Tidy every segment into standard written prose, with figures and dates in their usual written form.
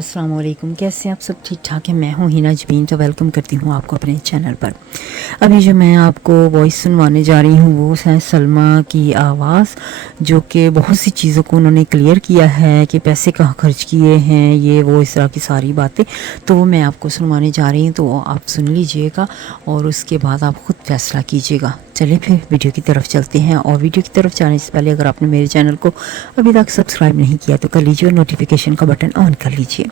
अस्सलाम वालेकुम। कैसे आप सब ठीक ठाक हैं? मैं हूँ हिना जबीन, तो वेलकम करती हूँ आपको अपने चैनल पर। अभी जो मैं आपको वॉइस सुनवाने जा रही हूँ वो है सलमा की आवाज़, जो कि बहुत सी चीज़ों को उन्होंने क्लियर किया है कि पैसे कहाँ खर्च किए हैं, ये वो इस तरह की सारी बातें। तो वो मैं आपको सुनवाने जा रही हूँ, तो आप सुन लीजिएगा और उसके बाद आप ख़ुद फैसला कीजिएगा। चलिए फिर वीडियो की तरफ चलते हैं। और वीडियो की तरफ जाने से पहले अगर आपने मेरे चैनल को अभी तक सब्सक्राइब नहीं किया तो कर लीजिए और नोटिफिकेशन का बटन ऑन कर लीजिए।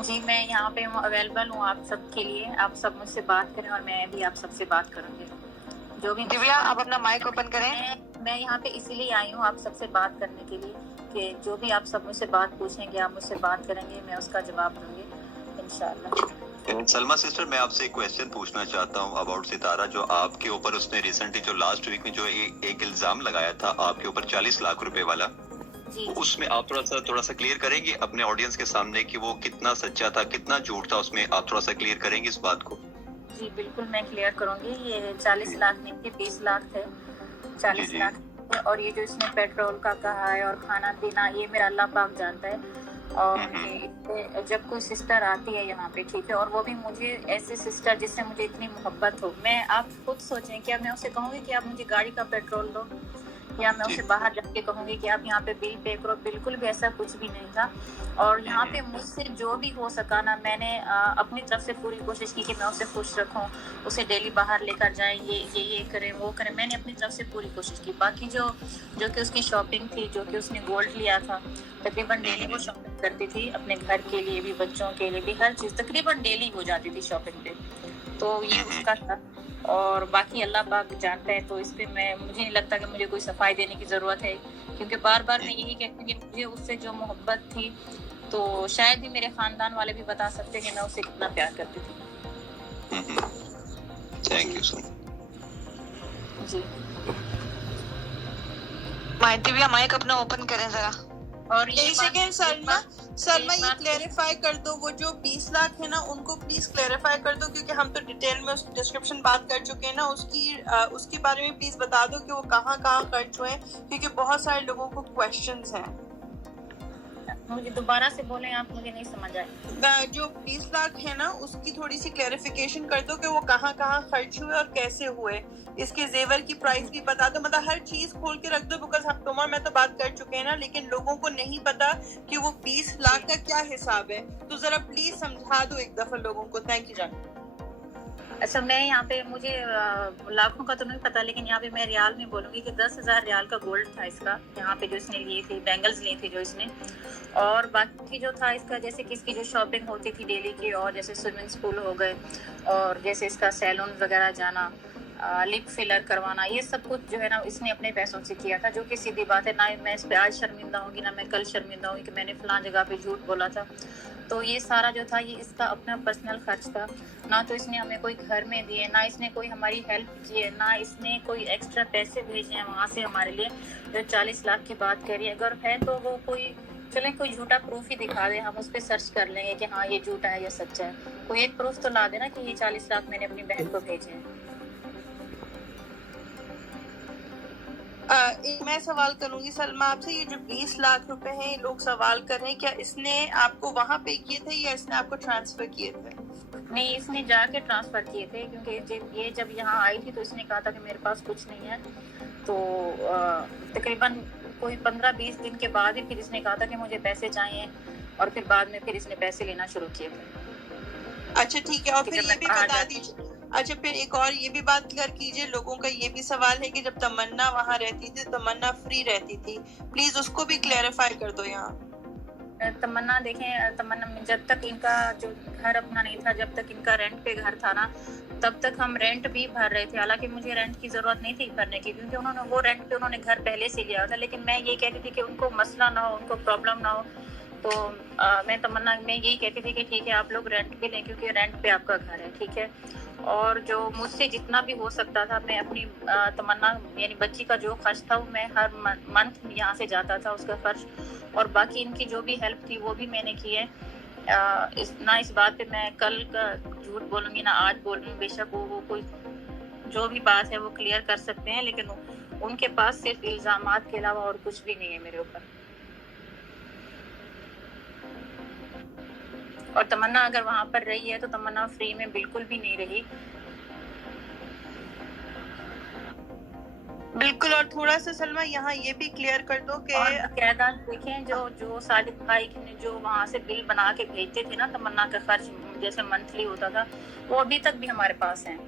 जी, मैं यहाँ पे हूँ, अवेलेबल हूँ आप सबके लिए। आप सब मुझसे बात करें और मैं भी आप सबसे बात करूँगी। जो भी दिव्या, आप अपना माइक ओपन करें। मैं यहाँ पे इसीलिए आई हूँ आप सबसे बात करने के लिए कि जो भी आप सब मुझसे बात पूछेंगे, आप मुझसे बात करेंगे, मैं उसका जवाब दूंगी इंशाल्लाह। सलमा सिस्टर, मैं आपसे एक क्वेश्चन पूछना चाहता हूँ अबाउट सितारा, जो आपके ऊपर उसने रिसेंटली जो लास्ट वीक में जो एक इल्जाम लगाया था आपके ऊपर 40 लाख रुपए वाला, उसमें आप थोड़ा सा क्लियर करेंगे अपने ऑडियंस के सामने कि वो कितना सच्चा था, कितना झूठ था उसमें? आप थोड़ा सा क्लियर करेंगे इस बात को? जी बिल्कुल, मैं क्लियर करूंगी। ये 40 लाख नहीं थे, 20 लाख थे। 40 लाख। और ये जो इसने पेट्रोल का कहा है और खाना पीना, ये मेरा अल्लाह पाक जानता है। और ये जब कोई सिस्टर आती है यहाँ पे, ठीक है, और वो भी मुझे ऐसे सिस्टर जिससे मुझे इतनी मोहब्बत हो, मैं आप खुद सोचें, क्या मैं उसे कहूँगी कि आप मुझे गाड़ी का पेट्रोल दो, या मैं उसे बाहर जाके कहूँगी कि आप यहाँ पे बिल पे करो? बिल्कुल भी ऐसा कुछ भी नहीं था। और यहाँ पे मुझसे जो भी हो सका ना, मैंने अपनी तरफ से पूरी कोशिश की कि मैं उसे खुश रखूँ, उसे डेली बाहर लेकर जाएं, ये करें, वो करें। मैंने अपनी तरफ से पूरी कोशिश की। बाकी जो कि उसकी शॉपिंग थी, जो कि उसने गोल्ड लिया था, तकरीबन डेली वो शॉपिंग करती थी, अपने घर के लिए भी, बच्चों के लिए भी, हर चीज़ तकरीबन डेली हो जाती थी शॉपिंग पे। तो ये उसका था। और बाकी अल्लाह पाक जानता है। तो इस पे मुझे नहीं लगता कि मुझे कोई सफाई देने की ज़रूरत है, क्योंकि बार बार मैं यही कहती हूँ कि मुझे उससे जो मोहब्बत थी, तो शायद ही मेरे ख़ानदान वाले भी बता सकते हैं कि मैं उसे कितना प्यार करती थी। थैंक यू सो जी। दिव्या, माइक अपना ओपन करें जरा। और एक सेकेंड सलमा, ये क्लेरिफाई कर दो, वो जो 20 लाख है ना, उनको प्लीज क्लेरिफाई कर दो, क्योंकि हम तो डिटेल में उसकी डिस्क्रिप्शन बात कर चुके हैं ना। उसके बारे में प्लीज बता दो कि वो कहाँ कहाँ खर्च हुए, क्योंकि बहुत सारे लोगों को क्वेश्चंस हैं। मुझे दोबारा से बोलें आप, मुझे नहीं समझ आया। जो 20 लाख है ना, उसकी थोड़ी सी क्लेरिफिकेशन कर दो कि वो कहाँ कहाँ खर्च हुए और कैसे हुए। इसके जेवर की प्राइस भी बता दो, मतलब हर चीज खोल के रख दो, बिकॉज हम तुम और मैं तो बात कर चुके हैं ना, लेकिन लोगों को नहीं पता कि वो 20 लाख का क्या हिसाब है। तो जरा प्लीज समझा दो एक दफा लोगों को। थैंक यू जान। अच्छा, मैं यहाँ पे, मुझे लाखों का तो नहीं पता, लेकिन यहाँ पे मैं रियाल में बोलूँगी कि 10,000 रियाल का गोल्ड था इसका, यहाँ पे जो इसने लिए थे, बैंगल्स लिए थे जो इसने। और बाकी जो था इसका, जैसे कि इसकी जो शॉपिंग होती थी डेली की, और जैसे स्विमिंग पूल हो गए, और जैसे इसका सैलून वगैरह जाना, लिप फिलर करवाना, ये सब कुछ जो है ना, इसने अपने पैसों से किया था। जो कि सीधी बात है, ना मैं इस पर आज शर्मिंदा होंगी, ना मैं कल शर्मिंदा होंगी कि मैंने फलां जगह पे झूठ बोला था। तो ये सारा जो था, ये इसका अपना पर्सनल खर्च था। ना तो इसने हमें कोई घर में दिए, ना इसने कोई हमारी हेल्प की है, ना इसने कोई एक्स्ट्रा पैसे भेजे हैं वहाँ से हमारे लिए। जो 40 लाख की बात करी, अगर है तो वो कोई, चलें कोई झूठा प्रूफ ही दिखा दे, हम उस पर सर्च कर लेंगे कि हाँ ये झूठा है या सच्चा है। कोई एक प्रूफ तो ला देना कि ये 40 लाख मैंने अपनी बहन को भेजे हैं। मैं सवाल करूंगी सलमा आपसे, ये जो 20 लाख रुपए हैं, लोग सवाल कर रहे हैं, क्या इसने आपको वहाँ पे किए थे या इसने आपको ट्रांसफर किए थे? नहीं, इसने जाके ट्रांसफर किए थे, क्योंकि ये जब यहाँ आई थी तो इसने कहा था कि मेरे पास कुछ नहीं है। तो तकरीबन कोई 15-20 दिन के बाद ही फिर इसने कहा था कि मुझे पैसे चाहिए, और फिर बाद में फिर इसने पैसे लेना शुरू किए थे। अच्छा ठीक है। और फिर ये भी बता दीजिए, अच्छा फिर एक और ये भी बात क्लियर कीजिए, लोगों का ये भी सवाल है कि जब तमन्ना वहाँ रहती थी, तमन्ना फ्री रहती थी, प्लीज उसको भी क्लेरिफाई कर दो यहाँ। तमन्ना, देखें, तमन्ना जब तक इनका जो घर अपना नहीं था, जब तक इनका रेंट पे घर था ना, तब तक हम रेंट भी भर रहे थे। हालांकि मुझे रेंट की ज़रूरत नहीं थी भरने की, क्योंकि उन्होंने घर पहले से लिया था। लेकिन मैं ये कहती थी कि उनको मसला ना हो, उनको प्रॉब्लम ना हो। तो मैं यही कहती थी कि ठीक है, आप लोग रेंट पे लें, क्योंकि रेंट पे आपका घर है, ठीक है। और जो मुझसे जितना भी हो सकता था, मैं अपनी तमन्ना यानी बच्ची का जो खर्च था, वो मैं हर मंथ यहाँ से जाता था उसका खर्च। और बाकी इनकी जो भी हेल्प थी वो भी मैंने की है। इस बात पे मैं कल का झूठ बोलूँगी ना आज बोलूँगी। बेशक वो कोई जो भी बात है वो क्लियर कर सकते हैं, लेकिन उनके पास सिर्फ इल्ज़ामात के अलावा और कुछ भी नहीं है मेरे ऊपर। और तमन्ना अगर वहाँ पर रही है तो तमन्ना फ्री में बिल्कुल भी नहीं रही। बिल्कुल। और थोड़ा सा सलमा यहाँ ये भी क्लियर कर दो कि और बकायदा देखें जो साजिद भाई ने जो वहाँ से बिल बना के भेजते थे ना तमन्ना का खर्च जैसे मंथली होता था, वो अभी तक भी हमारे पास हैं।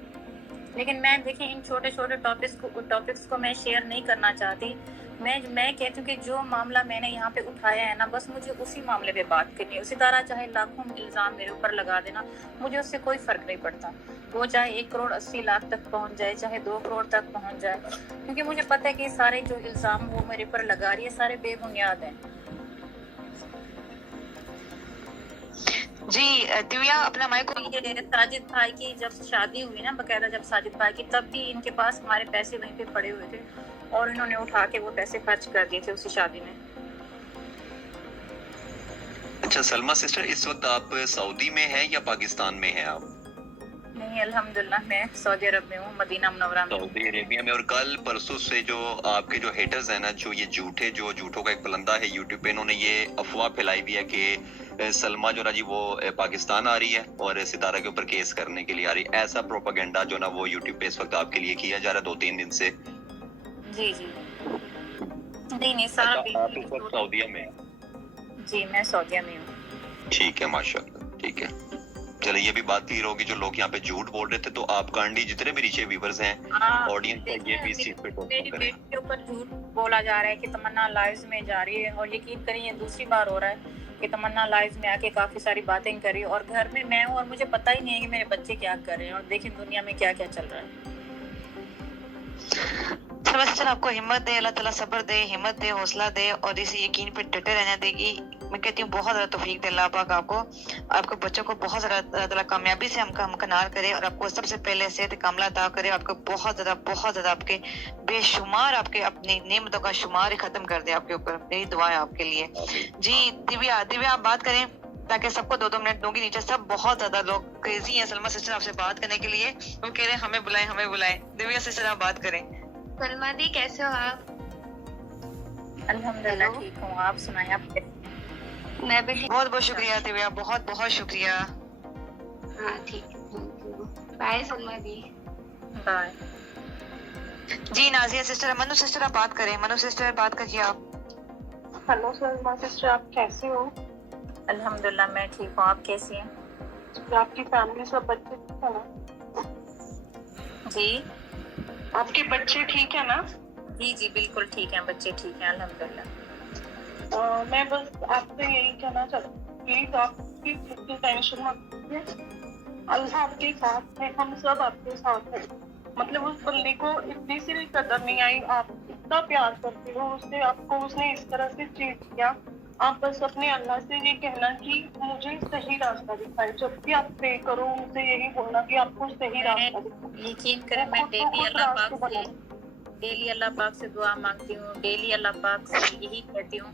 लेकिन मैं देखें इन छोटे छोटे टॉपिक्स को मैं शेयर नहीं करना चाहती। मैं कहती हूँ कि जो मामला मैंने यहाँ पे उठाया है ना, बस मुझे उसी मामले पे बात करनी है। उसी तरह चाहे लाखों इल्ज़ाम मेरे ऊपर लगा देना, मुझे उससे कोई फ़र्क नहीं पड़ता। वो चाहे 1 करोड़ 80 लाख तक पहुँच जाए, चाहे 2 करोड़ तक पहुँच जाए, क्योंकि मुझे पता है कि सारे जो इल्ज़ाम वो मेरे ऊपर लगा रही है सारे बेबुनियाद हैं। जी दिव्या अपना माइक को ये साजिद भाई की जब शादी हुई ना, बकायदा जब साजिद भाई की, तब भी इनके पास हमारे पैसे वहीं पे पड़े हुए थे और इन्होंने उठा के वो पैसे खर्च कर दिए थे उसी शादी में। अच्छा सलमा सिस्टर, इस वक्त आप सऊदी में हैं या पाकिस्तान में हैं आप? नहीं, अल्हम्दुलिल्लाह मैं सऊदी अरब में हूँ, मदीना मुनव्वरा में। सऊदी अरेबिया में। और कल परसों से जो आपके जो हेटर्स हैं ना, जो ये झूठों का एक पलंदा है यूट्यूब पे, इन्होंने ये अफवाह फैलाई भी है कि सलमा जो ना जी वो पाकिस्तान आ रही है और सितारा के ऊपर केस करने के लिए आ रही है। ऐसा प्रोपेगेंडा जो ना वो यूट्यूब पे इस वक्त आपके लिए किया जा रहा है 2-3 दिन से। जी नहीं सारा आप इस वक्त सऊदीया में हैं? जी मैं सऊदीया में हूँ। ठीक है माशाल्लाह, ठीक है। चलो ये भी बात क्लियर होगी, जो लोग यहाँ पे झूठ बोल रहे थे, तो आप कांडी जितने भी नीचे व्यूअर्स हैं ऑडियंस को ये भी इस चीज पे टोक मेरी करें। बेटी के ऊपर झूठ बोला जा रहा है कि तमन्ना लाइव में जा रही है, और यकीन करें ये दूसरी बार हो रहा है कि तमन्ना लाइव में आके काफी सारी बातें कर रही है, और घर में मैं हूँ और मुझे पता ही नहीं है कि मेरे बच्चे क्या कर रहे हैं, और देखें दुनिया में क्या क्या चल रहा है। सिस्टर आपको हिम्मत दे, अल्लाह ताला सब्र दे, हिम्मत दे, हौसला दे और इसी यकीन पे डटे रहने देगी। मैं कहती हूँ बहुत ज्यादा तौफीक दे अल्लाह पाक आपको, आपके बच्चों को बहुत ज्यादा कामयाबी से हमकनार करे और आपको सबसे पहले सेहत कामला अता करे। आपको बहुत ज्यादा आपके बेशुमार आपके अपनी नेमतों का शुमार ही खत्म कर दे आपके ऊपर। मेरी दुआ है आपके लिए। जी दिव्या आप बात करें ताकि सबको 2-2 मिनट दूंगी। नीचे सब बहुत ज्यादा लोग क्रेजी हैं सलमा सिस्टर आपसे बात करने के लिए, वो कह रहे हैं हमें बुलाएं। दिव्या सिस्टर आप बात करें। सलमा दी कैसे हो आप? अल्हम्दुलिल्लाह ठीक हूँ, आप सुनाएं आप कैसे? मैं भी ठीक। बहुत शुक्रिया दिव्या, बहुत शुक्रिया। हाँ ठीक है, बाय सलमा दी। बाय। जी नाजिया सिस्टर, मनु सिस्टर आप बात करें। मनु सिस्टर बात करिए आप। हेलो सलमा सिस्टर, आप कैसे हो? अल्हम्दुलिल्लाह मैं ठीक हूँ, आप कैसी हैं? आपकी फैमिली सब बच्चे ठीक है ना? जी आपके बच्चे ठीक है ना? जी बिल्कुल ठीक हैं, बच्चे ठीक हैं अल्हम्दुलिल्लाह। मैं बस आपसे यही कहना चाहती हूँ, प्लीज आपकी टेंशन मत लीजिए, अल्लाह आपके साथ है, हम सब आपके साथ हैं। मतलब उस बंदे को इतनी सी भी कदर नहीं आई, आप इतना प्यार करते हो उससे, आपको उसने इस तरह से ट्रीट किया। आप बस अपने अल्लाह से ये कहना कि मुझे सही रास्ता दिखाए, जब भी आप प्रे करो उनसे यही बोलना कि आपको सही रास्ता दिखाए। यकीन करें मैं डेली अल्लाह पाक से दुआ मांगती हूँ, डेली अल्लाह पाक से यही कहती हूँ,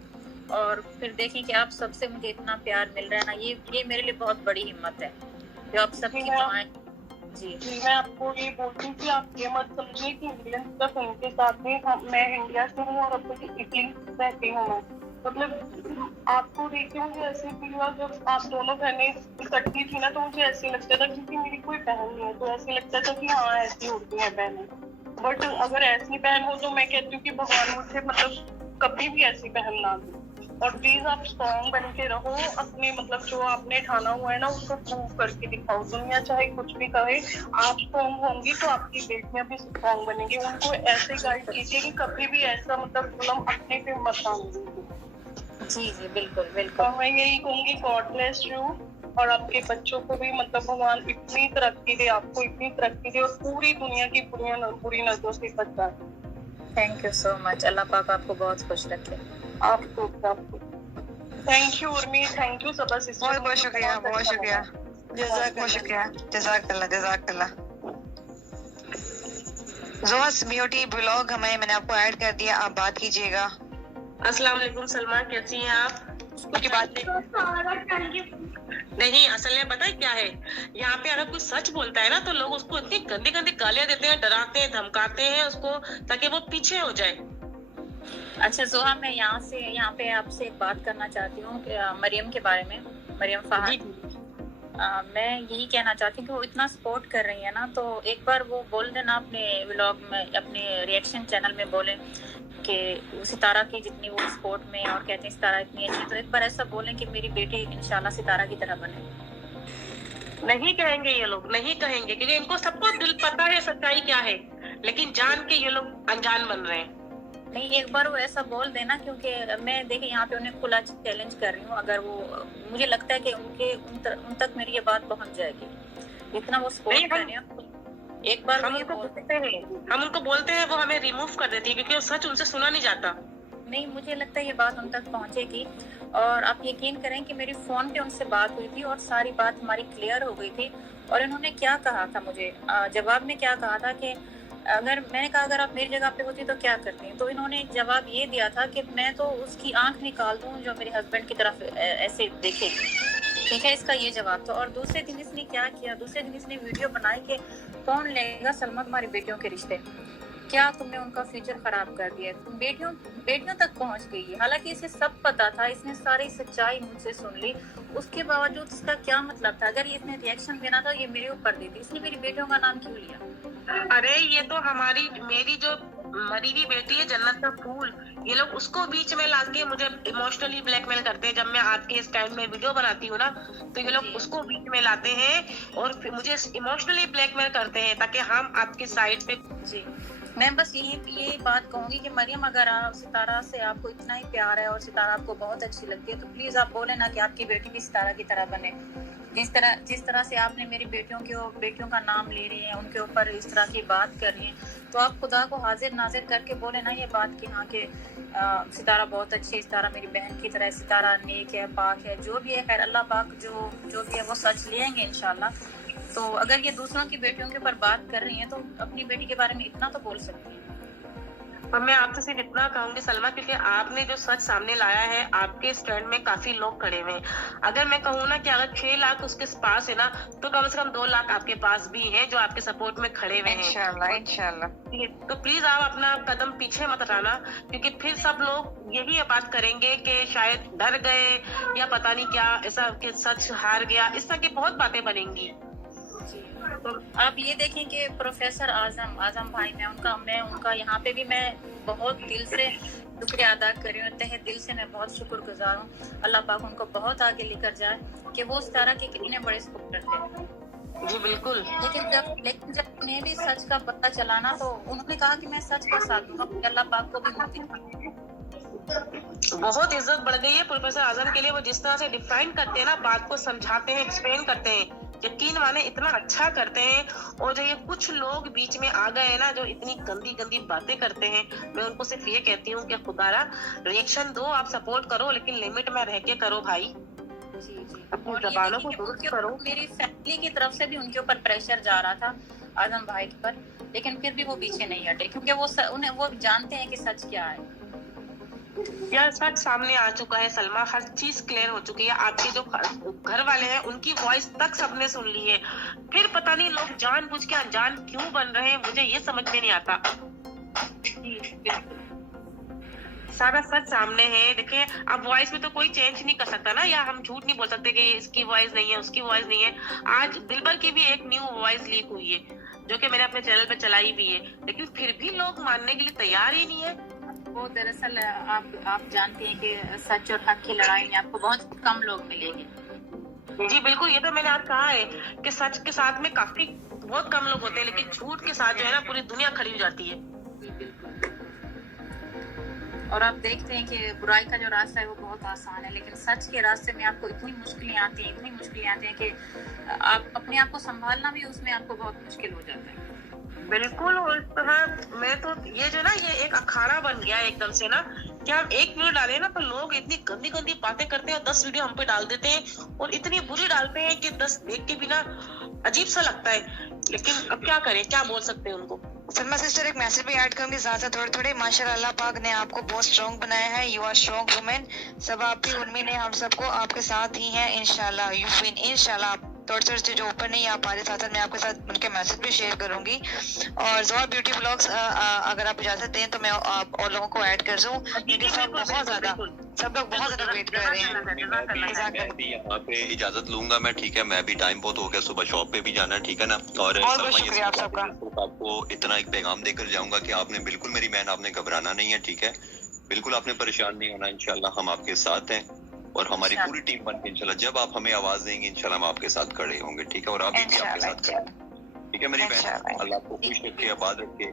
और फिर देखें कि आप सबसे मुझे इतना प्यार मिल रहा है ना, ये मेरे लिए बहुत बड़ी हिम्मत है जो आप सबकी दुआएं। जी मैं आपको ये बोलती हूँ कि आप ये मत समझिए कि इंडियन सिर्फ इनके साथ में, मैं इंडिया से हूँ और अपनी इटली रहती हूँ मैं। मतलब आपको देखती हूँ ऐसे फील हुआ जब आप दोनों बहनें इकट्ठी थी ना, तो मुझे ऐसे लगता था क्योंकि मेरी कोई बहन नहीं है, तो ऐसे लगता था कि हाँ ऐसी होती है बहनें। बट अगर ऐसी बहन हो तो मैं कहती हूँ कि भगवान मुझे मतलब कभी भी ऐसी बहन ना दे। और प्लीज आप स्ट्रॉन्ग बन के रहो, अपने मतलब जो आपने ठाना हुआ है ना उसको प्रूव करके दिखाओ। दुनिया चाहे कुछ भी कहे, आप स्ट्रॉन्ग होंगी तो आपकी बेटियां भी स्ट्रॉन्ग बनेंगी। उनको ऐसे गाइड कीजिए कि कभी भी ऐसा मतलब जुल्म अपने पे मत आने। जी बिल्कुल। और मैं यही कहूंगी गॉड ब्लेस यू, और आपके बच्चों को भी मतलब भगवान इतनी तरक्की दे, आपको इतनी तरक्की दे और पूरी दुनिया की बुरी नजरों से बचाए। Thank you so much, Allah पाक आपको बहुत खुश रखे। आपको thank you Urmi, thank you Saba sister, बहुत शुक्रिया। जज़ाकल्लाह। जोहस ब्यूटी ब्लॉग मैंने आपको ऐड कर दिया, आप बात कीजिएगा। अस्सलाम वालेकुम सलमा, कैसी हैं आप? उसकी बात नहीं, असल में पता है क्या है, यहाँ पे अगर कोई सच बोलता है ना तो लोग उसको इतनी गंदी गालियां देते हैं, डराते हैं, धमकाते हैं उसको ताकि वो पीछे हो जाए। अच्छा जोहा, मैं यहाँ पे आपसे एक बात करना चाहती हूँ मरियम के बारे में, मरियम फहाद। मैं यही कहना चाहती हूँ कि वो इतना सपोर्ट कर रही है ना, तो एक बार वो बोल देना अपने व्लॉग में, अपने रिएक्शन चैनल में बोलें कि सितारा की जितनी वो सपोर्ट में और कहते हैं सितारा इतनी अच्छी, तो एक बार ऐसा बोलें कि मेरी बेटी इंशाल्लाह सितारा की तरह बने। नहीं कहेंगे ये लोग, नहीं कहेंगे, क्योंकि इनको सबको दिल पता है सच्चाई क्या है, लेकिन जान के ये लोग अनजान बन रहे हैं। नहीं, एक बार वो ऐसा बोल देना, क्योंकि मैं देखिए यहाँ पे उन्हें खुला चैलेंज कर रही हूँ। अगर वो, मुझे लगता है कि उन तक मेरी ये बात पहुंच जाएगी, इतना वो सपोर्ट कर रही है। एक बार हम उनको बोलते हैं, वो हमें रिमूव कर देती है, क्योंकि वो सच उनसे सुना नहीं जाता। नहीं, मुझे लगता है ये बात उन तक पहुंचेगी। और आप यकीन करें कि मेरी फोन पे उनसे बात हुई थी और सारी बात हमारी क्लियर हो गई थी। और इन्होंने क्या कहा था मुझे, जवाब में क्या कहा था कि मैंने कहा अगर आप मेरी जगह पे होती तो क्या करती, तो इन्होंने जवाब ये दिया था कि मैं तो उसकी आंख निकाल दूं जो मेरे हस्बैंड की तरफ ऐसे देखेगी। ठीक है, इसका ये जवाब था। और दूसरे दिन इसने क्या किया, दूसरे दिन इसने वीडियो बनाई कि कौन लेगा सलमा तुम्हारी बेटियों के रिश्ते, क्या तुमने उनका फ्यूचर खराब कर दिया। बेटियों तक पहुंच गई है। हालांकि इसे सब पता था, इसने सारी सच्चाई मुझसे सुन ली, उसके बावजूद इसका क्या मतलब था। अगर इसने रिएक्शन देना था ये मेरे ऊपर देती, इसने मेरी बेटियों का नाम क्यों लिया। अरे ये तो मेरी जो मरी हुई बेटी है जन्नत का फूल, ये लोग उसको बीच में लाके मुझे इमोशनली ब्लैकमेल करते हैं। जब मैं आपके इस टाइम में वीडियो बनाती हूँ ना, तो ये लोग उसको बीच में लाते हैं और फिर मुझे इमोशनली ब्लैकमेल करते हैं ताकि हम आपके साइड पे। जी, मैं बस यही बात कहूंगी कि मरियम, अगर आप सितारा से आपको इतना ही प्यार है और सितारा आपको बहुत अच्छी लगती है, तो प्लीज आप बोले ना कि आपकी बेटी भी सितारा की तरह बने। जिस तरह से आपने मेरी बेटियों का नाम ले रही हैं, उनके ऊपर इस तरह की बात कर रही हैं, तो आप खुदा को हाजिर नाजिर करके बोले ना ये बात कि हाँ कि सितारा बहुत अच्छी है, सितारा मेरी बहन की तरह, सितारा नेक है, पाक है, जो भी है। खैर अल्लाह पाक जो भी है वो सच लेंगे इंशाल्लाह। तो अगर ये दूसरों की बेटियों के ऊपर बात कर रही हैं, तो अपनी बेटी के बारे में इतना तो बोल सकती हैं। और मैं आपसे सिर्फ इतना कहूंगी सलमा, क्योंकि आपने जो सच सामने लाया है, आपके स्टैंड में काफी लोग खड़े हुए हैं। अगर मैं कहूँ ना कि अगर 6 लाख उसके पास है ना, तो कम से कम 2 लाख आपके पास भी हैं जो आपके सपोर्ट में खड़े हुए हैं। इंशाल्लाह। तो प्लीज आप अपना कदम पीछे मत हटाना, क्योंकि फिर सब लोग यही बात करेंगे कि शायद डर गए या पता नहीं क्या, ऐसा कि सच हार गया, इस तरह की बहुत बातें बनेंगी। तो आप ये देखें कि प्रोफेसर आजम भाई, मैं उनका यहाँ पे भी मैं बहुत दिल से शुक्रिया अदा कर रही हूँ, तहे दिल से मैं बहुत शुक्रगुजार हूँ। अल्लाह पाक उनको बहुत आगे लेकर जाए कि वो उस तरह के कितने बड़े सपोर्टर थे। जी बिल्कुल। लेकिन जब उन्हें भी सच का पता चला ना, तो उन्होंने कहा कि मैं सच का साथ दूंगा। अल्लाह पाक को भी बहुत इज्जत बढ़ गई है प्रोफेसर आजम के लिए। वो जिस तरह से डिफाइन करते हैं ना, बात को समझाते हैं, एक्सप्लेन करते हैं, यकीन माने इतना अच्छा करते हैं। और जो ये कुछ लोग बीच में आ गए हैं ना, जो इतनी गंदी गंदी बातें करते हैं, मैं उनको सिर्फ ये कहती हूँ कि खुदारा रिएक्शन दो, आप सपोर्ट करो, लेकिन लिमिट में रह के करो भाई। जी। अपनी जबानों को दुरुस्त करो। मेरी फैमिली की तरफ से भी उनके ऊपर प्रेशर जा रहा था आजम भाई पर, लेकिन फिर भी वो पीछे नहीं हटे, क्योंकि वो जानते हैं कि सच क्या है। यार सच सामने आ चुका है सलमा, हर चीज क्लियर हो चुकी है। आपके जो घर वाले हैं उनकी वॉइस तक सबने सुन ली है। फिर पता नहीं लोग जानबूझ के अनजान क्यों बन रहे हैं, मुझे ये समझ में नहीं आता। सारा सच सामने है। देखिए, अब वॉइस में तो कोई चेंज नहीं कर सकता ना, या हम झूठ नहीं बोल सकते कि इसकी वॉइस नहीं है, उसकी वॉइस नहीं है। आज दिलबर की भी एक न्यू वॉइस लीक हुई है, जो कि मैंने अपने चैनल पे चलाई भी है, लेकिन फिर भी लोग मानने के लिए तैयार ही नहीं है। वो दरअसल आप जानते हैं कि सच और हक की लड़ाई में आपको बहुत कम लोग मिलेंगे। जी बिल्कुल, ये तो मैंने आज कहा है कि सच के साथ में काफी बहुत कम लोग होते हैं, लेकिन झूठ के साथ जो है ना पूरी दुनिया खड़ी हो जाती है। और आप देखते हैं कि बुराई का जो रास्ता है वो बहुत आसान है, लेकिन सच के रास्ते में आपको इतनी मुश्किलें आती हैं कि आप अपने आप को संभालना भी उसमें आपको बहुत मुश्किल हो जाता है। बिल्कुल। और मैं तो ये जो ना, ये एक अखाड़ा बन गया एकदम से ना, कि हम 1 वीडियो डाले ना तो लोग इतनी गंदी गंदी बातें करते हैं, 10 वीडियो हम पे डाल देते हैं और इतनी बुरी डालते हैं कि 10 देख के बिना अजीब सा लगता है। लेकिन अब क्या करें, क्या बोल सकते हैं उनको। सलमा सिस्टर, एक मैसेज भी ऐड करूंगी साथ साथ थोड़े माशाल्लाह, अल्लाह पाक ने आपको बहुत स्ट्रॉन्ग बनाया है। You are strong women. सब आपकी उम्मीद है, हम सबको आपके साथ ही हैं इंशाल्लाह। यू विन इंशाल्लाह। थोड़े से जो ऊपर नहीं आ पा रहे, साथ मैं आपके साथ उनके मैसेज भी शेयर करूंगी। और जोहर ब्यूटी ब्लॉग्स, अगर आप इजाजत दें तो मैं और लोगों को ऐड कर दूं, क्योंकि सब बहुत ज्यादा सब लोग बहुत ज्यादा वेट कर रहे हैं। मैं भी यहाँ पे इजाजत लूंगा मैं, ठीक है, मैं भी टाइम बहुत हो गया, सुबह शॉप पे भी जाना है, ठीक है ना। और बहुत सलमा, ये शुक्रिया आप सबका। आपको इतना एक पैगाम देकर जाऊंगा कि आपने बिल्कुल मेरी बहन, आपने घबराना नहीं है, ठीक है, बिल्कुल आपने परेशान नहीं होना, इंशाल्लाह हम आपके साथ हैं और हमारी पूरी टीम बन के इंशाल्लाह जब आप हमें आवाज देंगे इंशाल्लाह हम आपके साथ खड़े होंगे, ठीक है, और आप भी आपके साथ खड़े, ठीक है मेरी बहन। अल्लाह आपको खुश रखे, आबाद रखे,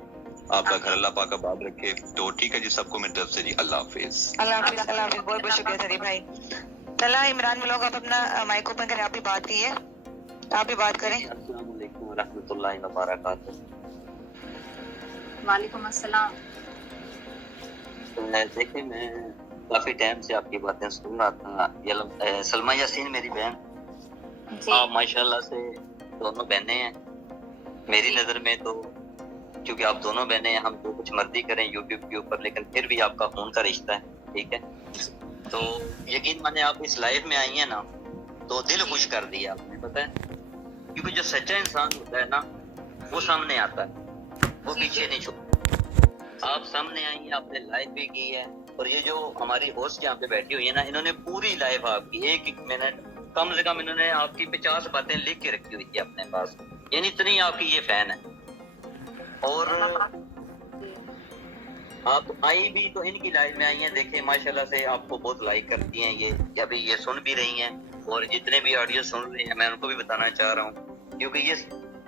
आपका घर अल्लाह पाक आबाद रखे। तो ठीक है जी, सबको मेरी तरफ से जी अल्लाह हाफिज। अल्लाह हाफिज, अल्लाह हाफिज, बहुत बहुत शुक्रिया सरी भाई। चला इमरान में लोग आप अपना माइक ओपन करें, आप भी बात कीजिए, आप भी बात करें। अस्सलाम वालेकुम रहमतुल्लाहि व बरकातहू। वालेकुम अस्सलाम। देखिए मैं काफी टाइम से आपकी बातें सुन रहा था। सलमा यासीन मेरी बहन, आप माशाल्लाह से दोनों बहनें हैं मेरी नजर में, तो क्योंकि आप दोनों बहनें हैं, हम जो कुछ मर्जी करें यूट्यूब के ऊपर, लेकिन फिर भी आपका खून का रिश्ता है, ठीक है। तो यकीन माने आप इस लाइफ में आई हैं ना, तो दिल खुश कर दिया आपने, पता है, क्योंकि जो सच्चा इंसान होता है ना वो सामने आता है, वो पीछे नहीं छुपता। आप सामने आई हैं, आपने लाइफ भी की है, और ये जो हमारी होस्ट यहाँ पे बैठी हुई है ना, इन्होंने पूरी लाइफ आपकी एक एक मिनट कम से कम इन्होंने आपकी 50 बातें लिख के रखी हुई थी अपने पास, यानी इतनी आपकी ये फैन है। और आप आई भी तो इनकी लाइफ में आई हैं, देखें माशाल्लाह से आपको बहुत लाइक करती हैं, ये अभी ये सुन भी रही हैं, और जितने भी ऑडियो सुन रहे हैं मैं उनको भी बताना चाह रहा हूँ, क्योंकि ये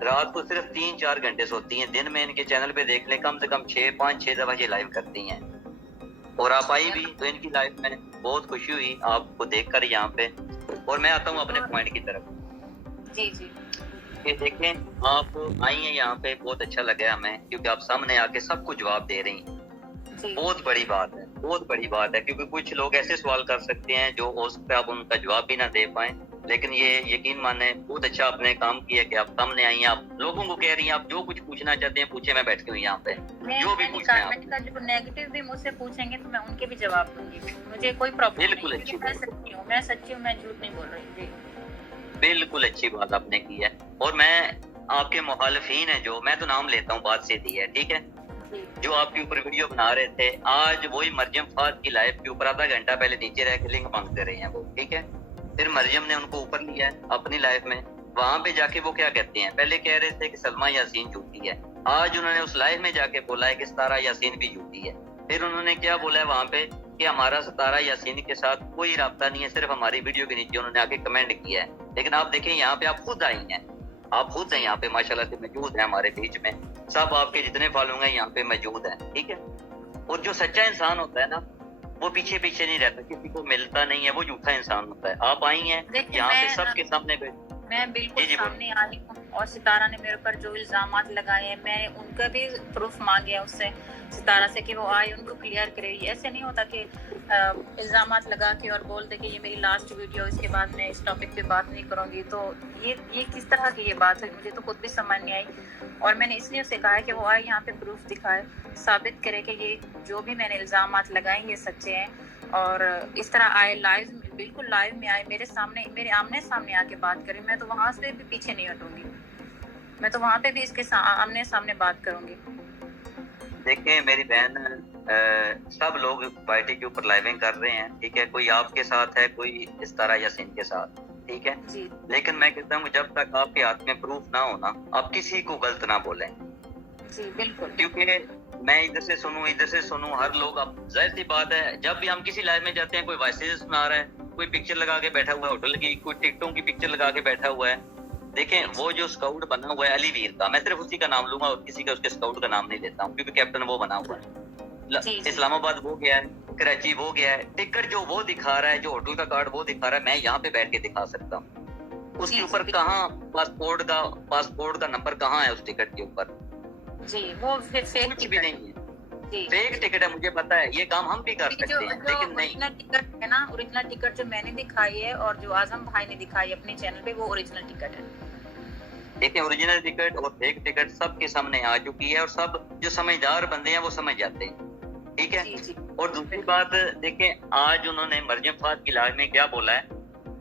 रात को सिर्फ 3-4 घंटे सोती हैं, दिन में इनके चैनल पे देख लें कम से कम 5-6 दफा ये लाइव करती हैं। और आप आई भी तो इनकी लाइफ में बहुत खुशी हुई आपको देखकर यहाँ पे। और मैं आता हूँ अपने पॉइंट की तरफ। जी जी, ये देखें आप आई हैं यहाँ पे, बहुत अच्छा लगा हमें, क्योंकि आप सामने आके सबको जवाब दे रही हैं, बहुत बड़ी बात है, बहुत बड़ी बात है, क्योंकि कुछ लोग ऐसे सवाल कर सकते हैं जो हो सकता है आप उनका जवाब भी ना दे पाए, लेकिन ये यकीन माने बहुत अच्छा आपने काम किया कि आप सामने आई हैं, आप लोगों को कह रही हैं आप जो कुछ पूछना चाहते हैं पूछे, मैं बैठी हूँ यहाँ पे, जो भी पूछना है आप। जो नेगेटिव भी मुझसे पूछेंगे तो मैं उनके भी जवाब दूंगी, मुझे कोई प्रॉब्लम बिल्कुल नहीं, अच्छी मैं सच्ची हूँ, मैं झूठ नहीं बोल रही। जी बिल्कुल अच्छी बात आपने की है। और मैं आपके मुखालिफिन है जो, मैं तो नाम लेता हूँ, बात सीधी है, ठीक है, जो आपके ऊपर वीडियो बना रहे थे, आज वही मरियम फात की लाइफ के ऊपर आधा घंटा पहले नीचे रह के लिंक मांगते रहे हैं वो, ठीक है, फिर मरियम ने उनको ऊपर लिया है अपनी लाइफ में, वहां पे जाके वो क्या कहते हैं, पहले कह रहे थे कि सलमा यासीन झूठी है, आज उन्होंने उस लाइफ में जाके बोला है कि सितारा यासीन भी झूठी है। फिर उन्होंने क्या बोला है वहां पे कि हमारा सितारा यासीन के साथ कोई राब्ता नहीं है, सिर्फ हमारी वीडियो के नीचे उन्होंने आके कमेंट किया है। लेकिन आप देखें यहाँ पे आप खुद आई हैं, आप खुद हैं यहाँ पे माशाल्लाह से मौजूद हैं हमारे बीच में, सब आपके जितने फॉलोइंग हैं यहाँ पे मौजूद हैं, ठीक है। और जो सच्चा इंसान होता है ना वो पीछे पीछे नहीं रहता, किसी को मिलता नहीं है, वो झूठा इंसान होता है। आप आई हैं यहाँ पे सबके सामने, मैं बिल्कुल सामने आई हूँ, और सितारा ने मेरे ऊपर जो इल्जामात लगाए हैं मैंने उनका भी प्रूफ मांगे है उससे, सितारा से, कि वो आए उनको क्लियर करे। ऐसे नहीं होता कि इल्जामात लगा के और बोल दे कि ये मेरी लास्ट वीडियो, इसके बाद मैं इस टॉपिक पे बात नहीं करूँगी। तो ये किस तरह की ये बात है, मुझे तो खुद भी समझ नहीं आई। और मैंने इसलिए उसे कहा है कि वो आए यहाँ पे प्रूफ दिखाए, साबित करे कि ये जो भी मैंने इल्जामात लगाए ये सच्चे हैं, और इस तरह आए लाइव, बिल्कुल लाइव में आए, मेरे सामने, मेरे आमने सामने आके बात करें। मैं तो वहां से भी पीछे नहीं हटूंगी, मैं तो वहां पे भी इसके आमने सामने बात करूंगी। देखिए मेरी बहन, सब लोग पार्टी के ऊपर लाइविंग कर रहे हैं, ठीक है, कोई आपके साथ है, कोई इस तरह यासीन के साथ, ठीक है जी। लेकिन मैं कहता हूँ जब तक आपके हाथ में प्रूफ ना हो ना, आप किसी को गलत ना बोलें जी, बिल्कुल, क्योंकि मैं इधर से सुनूं, हर लोग, अब जाहिर सी बात है जब भी हम किसी लाइव में जाते हैं कोई वॉइसेस सुना रहा है, कोई पिक्चर लगा के बैठा हुआ है होटल की, कोई टिकटों की पिक्चर लगा के बैठा हुआ है। देखें वो जो स्काउट बना हुआ है अली वीर का, मैं सिर्फ उसी का नाम लूंगा और किसी का उसके स्काउट का नाम नहीं लेता हूँ, क्योंकि कैप्टन वो बना हुआ है, इस्लामाबाद वो गया है, कराची वो गया है, टिकट जो वो दिखा रहा है, जो होटल का कार्ड वो दिखा रहा है, मैं यहाँ पे बैठ के दिखा सकता हूँ। उसके ऊपर कहाँ पासपोर्ट का नंबर कहाँ है उस टिकट के ऊपर जी, वो कुछ भी नहीं है, फेक टिकट है, मुझे पता है, ये काम हम भी कर सकते हैं, लेकिन नहीं। टिकट है ना, ओरिजिनल टिकट जो मैंने दिखाई है और जो आजम भाई ने दिखाई अपने चैनल पे, वो ओरिजिनल टिकट है। देखिए ओरिजिनल टिकट और फेक टिकट सबके सामने आ चुकी है, और सब जो समझदार बंदे हैं वो समझ जाते हैं, ठीक है। और दूसरी बात देखें, आज उन्होंने मरियम फात की लाइव में क्या बोला है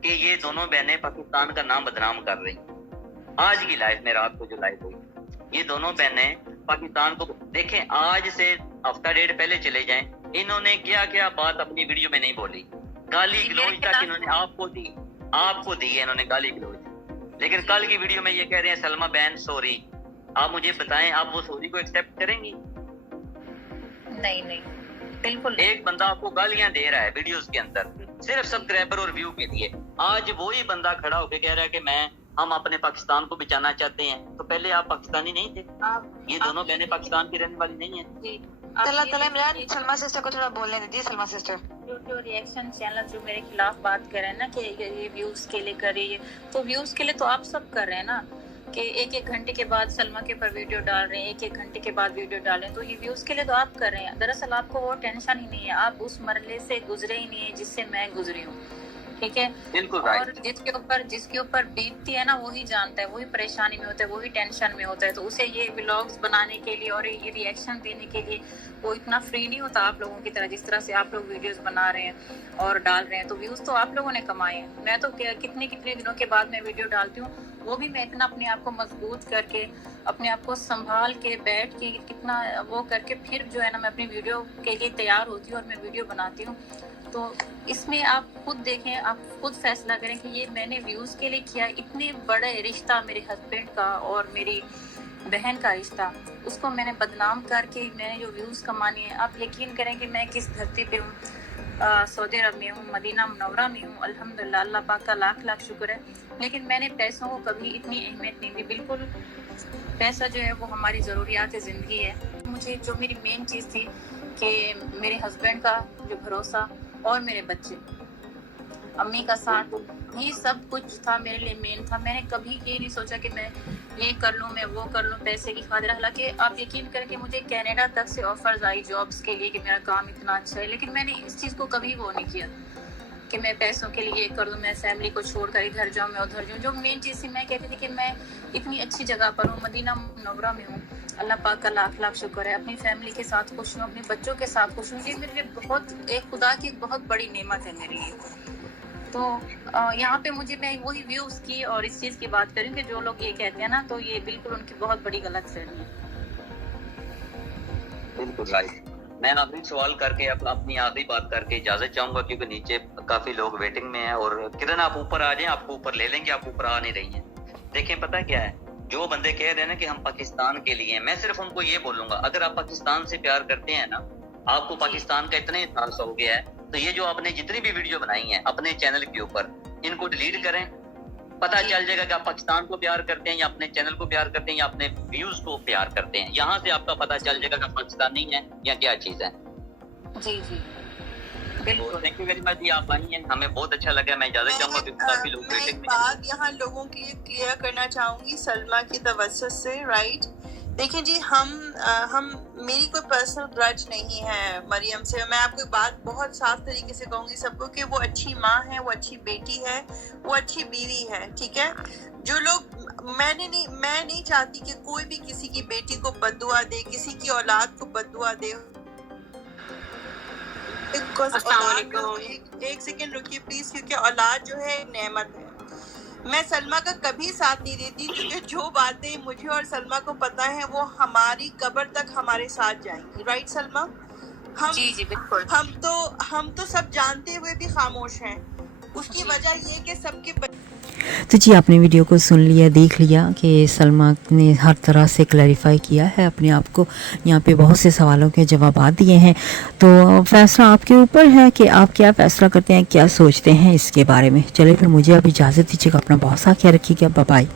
कि ये दोनों बहनें पाकिस्तान का नाम बदनाम कर रही। आज की लाइव में, रात को जो लाइव हुई, ये दोनों बहनें पाकिस्तान को, देखें आज से हफ्ता डेढ़ पहले चले जाएं, इन्होंने क्या क्या बात अपनी वीडियो में नहीं बोली, गाली गलौज तक इन्होंने आपको दी है इन्होंने गाली गलौज। लेकिन कल की वीडियो में ये कह रहे हैं सलमा बहन सॉरी। आप मुझे बताएं, आप वो सॉरी को एक्सेप्ट करेंगी? नहीं बिल्कुल। एक बंदा आपको गालियां दे रहा है वीडियोस के अंदर सिर्फ सब्सक्राइबर और व्यू के लिए। आज वही बंदा खड़ा होकर कह रहा है कि हम अपने पाकिस्तान को बचाना चाहते हैं। तो पहले आप पाकिस्तानी नहीं थे? ये दोनों बहनें पाकिस्तान की रहने वाली नहीं है। सलमा सिस्टर को थोड़ा बोलने दीजिए। सलमा सिस्टर, जो रिएक्शन चैनल जो मेरे खिलाफ बात कर रहे हैं ना कि ये व्यूज के लिए कर रही है, तो व्यूज के लिए तो आप सब कर रहे हैं ना कि एक घंटे के बाद सलमा के ऊपर वीडियो डाल रहे हैं, एक घंटे के बाद वीडियो डाल रहे हैं, तो ये व्यूज के लिए तो आप कर रहे हैं। दरअसल आपको वो टेंशन ही नहीं है, आप उस मरहले से गुजरे ही नहीं है जिससे मैं गुजरी हूँ, ठीक है। और जिसके ऊपर बीतती है ना वही जानता है, वही परेशानी में होता है, वही टेंशन में होता है। तो उसे ये व्लॉग्स बनाने के लिए और ये रिएक्शन देने के लिए वो इतना फ्री नहीं होता आप लोगों की तरह, जिस तरह से आप लोग वीडियोस बना रहे हैं और डाल रहे हैं। तो व्यूज तो आप लोगों ने कमाए हैं। मैं तो कितने दिनों के बाद मैं वीडियो डालती हूँ, वो भी मैं इतना अपने आप को मजबूत करके, अपने आप को संभाल के, बैठ के, कितना वो करके फिर जो है ना मैं अपनी वीडियो के लिए तैयार होती हूँ और मैं वीडियो बनाती हूँ। तो इसमें आप खुद देखें, आप खुद फैसला करें कि ये मैंने व्यूज के लिए किया। इतने बड़े रिश्ता मेरे हस्बैंड का और मेरी बहन का रिश्ता, उसको मैंने बदनाम करके मैंने जो व्यूज कमानी है। आप यकीन करें कि मैं किस धरती पे हूँ, सऊदी अरब में हूँ, मदीना मुनव्वरा में हूँ। अल्हम्दुलिल्लाह, अल्लाह पाक का लाख लाख शुक्र है। लेकिन मैंने पैसों को कभी इतनी अहमियत नहीं दी। बिल्कुल पैसा जो है वो हमारी ज़रूरियात ज़िंदगी है। मुझे जो मेरी मेन चीज़ थी कि मेरे हस्बैंड का जो भरोसा और मेरे बच्चे, अम्मी का साथ, ये सब कुछ था मेरे लिए मेन था। मैंने कभी ये नहीं सोचा कि मैं ये कर लूँ, मैं वो कर लूँ पैसे की खातिर। हालांकि आप यकीन करें कि मुझे कनाडा तक से ऑफर्स आई जॉब्स के लिए कि मेरा काम इतना अच्छा है, लेकिन मैंने इस चीज़ को कभी वो नहीं किया कि मैं पैसों के लिए कर दूँ, मैं फैमिली को छोड़कर इधर जाऊँ, मैं उधर जाऊँ। जो मेन चीज़ थी, मैं कहती थी कि मैं इतनी अच्छी जगह पर हूँ, मदीना मुनव्वरा में हूँ, अल्लाह पाक का लाख लाख शुक्र है, अपनी फैमिली के साथ खुश हूँ, अपने बच्चों के साथ खुश हूँ। ये मेरे लिए बहुत, एक खुदा की बहुत बड़ी नेमत है मेरे लिए। तो यहाँ पे मैं वही व्यूज की और इस चीज़ की बात करूँ कि जो लोग ये कहते हैं ना, तो ये बिल्कुल उनकी बहुत बड़ी गलतफहमी है। बिल्कुल राइट। मैं आखिरी सवाल करके अपनी आखिरी बात करके इजाजत चाहूंगा, क्योंकि नीचे काफी लोग वेटिंग में हैं। और किरण आप ऊपर आ जाएं, आपको ऊपर ले लेंगे, आप ऊपर आ नहीं रही हैं। देखें पता क्या है, जो बंदे कह रहे हैं ना कि हम पाकिस्तान के लिए हैं, मैं सिर्फ उनको ये बोलूंगा, अगर आप पाकिस्तान से प्यार करते हैं ना, आपको पाकिस्तान का इतना एहसास हो गया है, तो ये जो आपने जितनी भी वीडियो बनाई है अपने चैनल के ऊपर, इनको डिलीट करें। पता चल जाएगा कि आप पाकिस्तान को प्यार करते हैं या अपने चैनल को प्यार करते हैं या अपने व्यूज को प्यार करते हैं। यहाँ से आपका पता चल जाएगा कि पाकिस्तानी है या क्या चीज है। जी बिल्कुल। थैंक यू वेरी मच जी, आप आई हैं, हमें बहुत अच्छा लगा। मैं इजाजत चाहूंगा कि काफी लोग मैं एक बात यहाँ लोगों के लिए क्लियर करना चाहूंगी सलमा की तवज्जो से, राइट। देखिए जी, हम मेरी कोई पर्सनल ग्रज नहीं है मरियम से। मैं आपको एक बात बहुत साफ तरीके से कहूंगी सबको कि वो अच्छी माँ है, वो अच्छी बेटी है, वो अच्छी बीवी है, ठीक है। जो लोग मैं नहीं चाहती कि कोई भी किसी की बेटी को बद्दुआ दे, किसी की औलाद को बद्दुआ दे। एक सेकेंड रुकिए प्लीज, क्योंकि औलाद जो है नेमत है। मैं सलमा का कभी साथ नहीं देती, क्योंकि जो बातें मुझे और सलमा को पता है वो हमारी कब्र तक हमारे साथ जाएंगी, राइट सलमा? जी बिल्कुल। हम तो सब जानते हुए भी खामोश हैं। उसकी वजह ये कि सबके तो जी आपने वीडियो को सुन लिया, देख लिया कि सलमा ने हर तरह से क्लैरिफाई किया है अपने आप को, यहाँ पे बहुत से सवालों के जवाब दिए हैं। तो फैसला आपके ऊपर है कि आप क्या फ़ैसला करते हैं, क्या सोचते हैं इसके बारे में। चलिए फिर मुझे अब इजाज़त दीजिएगा, अपना बहुत सा ख्याल रखिएगा, बाय बाय।